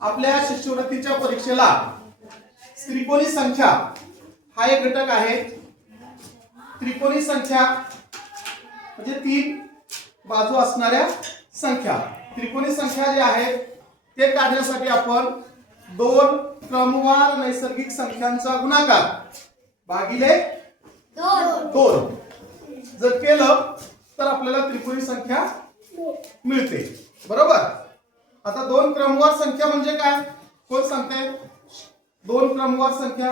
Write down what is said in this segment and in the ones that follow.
आपल्या शिष्यवृत्तीच्या परीक्षेला त्रिकोणी संख्या हा एक घटक आहे। त्रिकोणी संख्या म्हणजे तीन बाजू असणाऱ्या संख्या। त्रिकोणी संख्या जे आहेत ते काढण्यासाठी आपण दोन क्रमवार नैसर्गिक संख्यांचा गुणाकार भागिले दोन जर केलं तर आपल्याला त्रिकोणी संख्या मिळते, बरोबर। आता दोन क्रमवार संख्या म्हणजे काय, कोण सांगते? दोन क्रमवार संख्या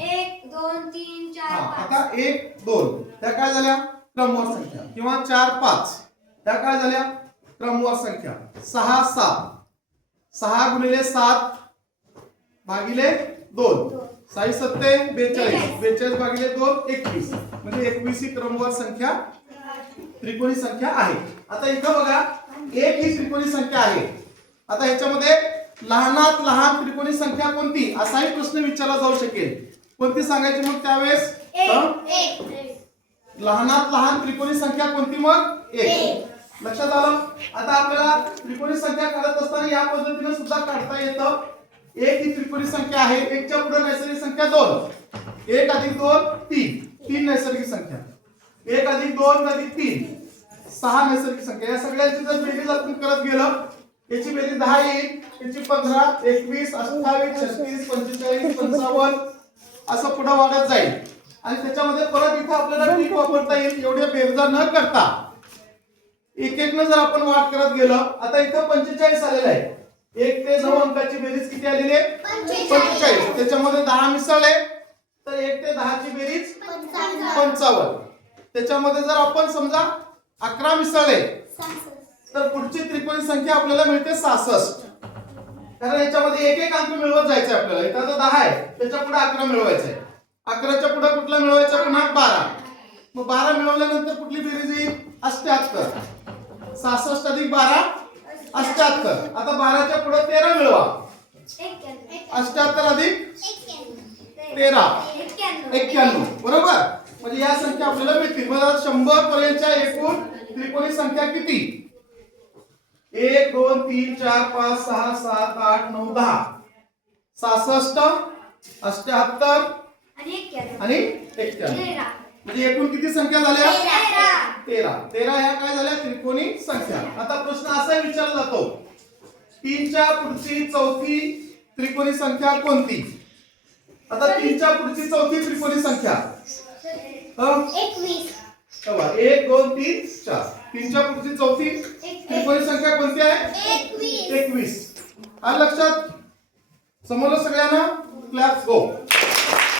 1 2 3 4 5। आता 1 2 त्या काय झाल्या क्रमवार संख्या, किंवा 4 5 त्या काय झाल्या क्रमवार संख्या। 6 7 6 गुणिले 7 भागिले 2 6 7 42 42 भागिले 2 21 म्हणजे 21 ही क्रमवार संख्या त्रिकोणी संख्या आहे। आता इथं बघा 1 ही त्रिकोणी संख्या आहे। आता ह्याच्यामध्ये लहानात लहान त्रिकोणी संख्या कोणती असाही प्रश्न विचारला जाऊ शकेल। कोणती सांगायची मग त्यावेळेस? लहानात लहान त्रिकोणी संख्या कोणती मग? 1। लक्षात आलं? आता आपल्याला त्रिकोणी संख्या काढत असताना या पद्धतीने सुद्धा काढता येतं। 1 ही त्रिकोणी संख्या आहे, 1 च्या पुढे नैसर्गिक संख्या 2, 1 अधिक 2 3 3 नैसर्गिक संख्या, 1 अधिक 2 अधिक 3 6 नैसर्गिक संख्या। या सगळ्यांची जर बेरीज आपण करत गेलो याची बेरीज 10 येईल, याची 15 21 28 36 45 55 असं पुढे वाढत जाईल। आणि त्याच्यामध्ये परत इथे आपल्याला ट्रिक वापरता येईल। एवढ्या बेरजा न करता एक एक न जर आपण वाढ करत गेलो, आता इथं 45 आलेलं आहे, 1 ते 9 अंकाची बेरीज किती आलेली आहे? 45। त्याच्यामध्ये 10 मिसळले तर 1 ते 10 ची बेरीज 55। त्याच्यामध्ये जर आपण समजा 11 मिसळले तर पुढची त्रिकोणी संख्या आपल्याला मिळते 66। कारण याच्यामध्ये एक एक अंक मिळवत जायचे आपल्याला। इथं तर 10 आहे, त्याच्या पुढे 11 मिळवायचे, 11च्या पुढे कुठला मिळवायचा? पुन्हा 12। मग 12 मिळवल्यानंतर कुठली बेरीज येईल? 78। 66 अधिक 12 78। आता 12च्या पुढे 13 मिळवा, 78 अधिक 13 91, बरोबर। म्हणजे या संख्या आपल्याला मिळतील। मग 100 पर्यंतच्या एकूण त्रिकोणी संख्या किती? 1 2 3 4 5 6 7 8 9 10 66 78 आणि 91 म्हणजे एकूण किती संख्या झाल्या? 13। 13 ह्या काय झाल्या त्रिकोणी संख्या। आता प्रश्न असा विचारला जातो 3 च्या पुढची चौथी त्रिकोणी संख्या कोणती? आता 3 च्या पुढची चौथी त्रिकोणी संख्या 21। 1 2 3 4 3 च्या पुढची चौथी त्रिकोणी संख्या कोणती आहे? 21। आलं लक्षात? समजलं सगळ्यांना? क्लास गो।